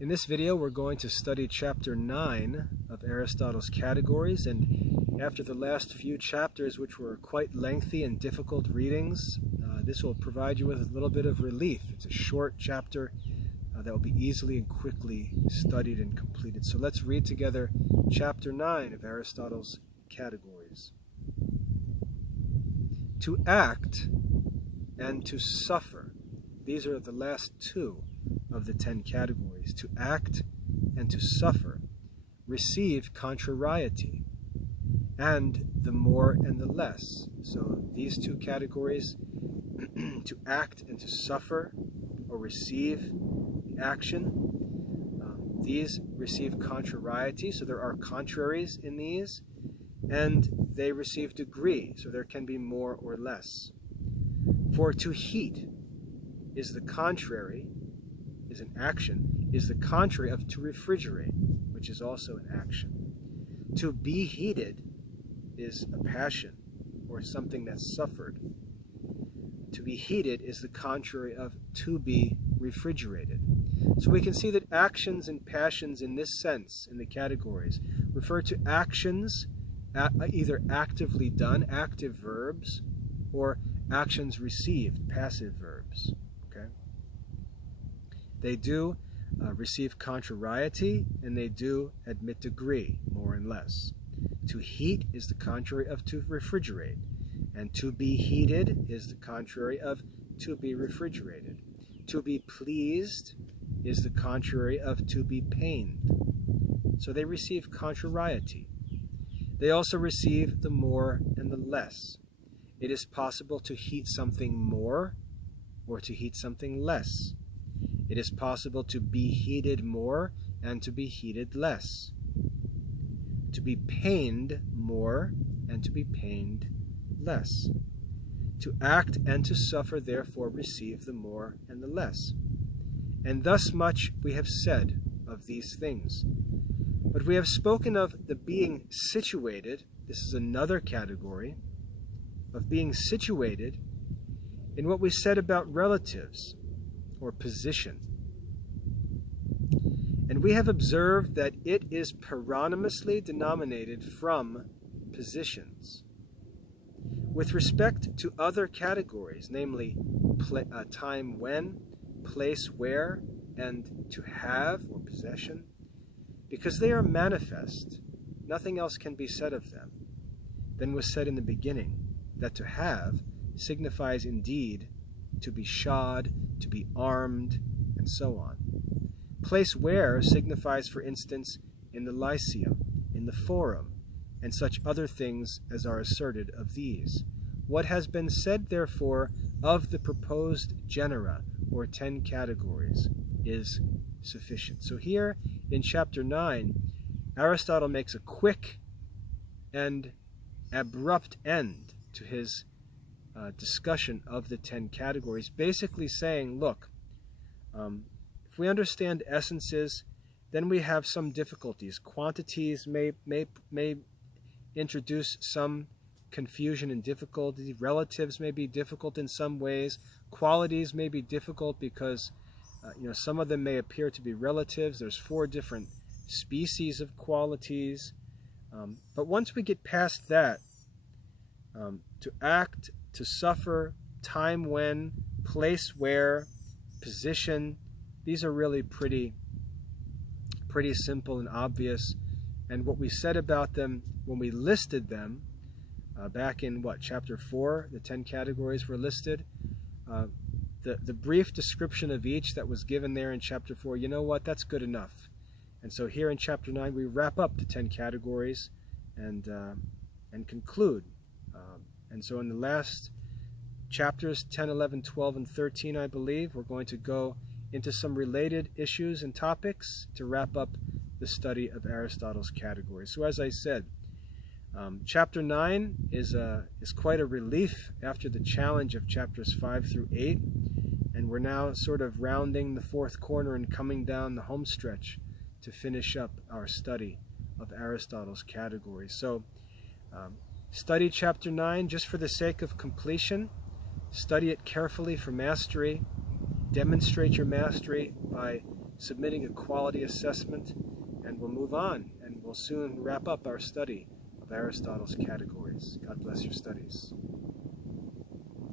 In this video, we're going to study chapter 9 of Aristotle's Categories, and after the last few chapters, which were quite lengthy and difficult readings, this will provide you with a little bit of relief. It's a short chapter that will be easily and quickly studied and completed. So let's read together chapter 9 of Aristotle's Categories. To act and to suffer. These are the last two of the 10 categories. To act and to suffer receive contrariety, and the more and the less. So these two categories, to act and to suffer, or receive the action, these receive contrariety, so there are contraries in these, and they receive degree, so there can be more or less. For to heat is the contrary, is an action, is the contrary of to refrigerate, which is also an action. To be heated is a passion, or something that's suffered. To be heated is the contrary of to be refrigerated. So we can see that actions and passions in this sense, in the categories, refer to actions either actively done, active verbs, or actions received, passive verbs. Okay? They do receive contrariety, and they do admit degree, more and less. To heat is the contrary of to refrigerate, and to be heated is the contrary of to be refrigerated. To be pleased is the contrary of to be pained. So they receive contrariety. They also receive the more and the less. It is possible to heat something more or to heat something less. It is possible to be heated more and to be heated less. To be pained more and to be pained less. To act and to suffer, therefore, receive the more and the less. And thus much we have said of these things. But we have spoken of the being situated, this is another category, of being situated in what we said about relatives, or position. And we have observed that it is paronymously denominated from positions. With respect to other categories, namely time when, place where, and to have, or possession, because they are manifest, nothing else can be said of them than was said in the beginning, that to have signifies indeed to be shod, to be armed, and so on. Place where signifies, for instance, in the Lyceum, in the Forum, and such other things as are asserted of these. What has been said, therefore, of the proposed genera, or 10 categories, is sufficient. So here, in chapter 9, Aristotle makes a quick and abrupt end to his discussion of the 10 categories, basically saying, look, if we understand essences, then we have some difficulties. Quantities may introduce some confusion and difficulty. Relatives may be difficult in some ways. Qualities may be difficult because some of them may appear to be relatives. There's 4 different species of qualities. But once we get past that, to act, to suffer, time when, place where, position, these are really pretty simple and obvious. And what we said about them when we listed them back in chapter 4, the 10 categories were listed. The brief description of each that was given there in chapter 4, you know what, that's good enough. And so here in chapter 9 we wrap up the 10 categories and conclude. And so in the last chapters 10, 11, 12, and 13, I believe, we're going to go into some related issues and topics to wrap up the study of Aristotle's categories. So as I said, chapter 9 is quite a relief after the challenge of chapters 5 through 8, and we're now sort of rounding the 4th corner and coming down the home stretch to finish up our study of Aristotle's categories. So study chapter 9 just for the sake of completion. Study it carefully for mastery. Demonstrate your mastery by submitting a quality assessment, and we'll move on, and we'll soon wrap up our study of Aristotle's categories. God bless your studies.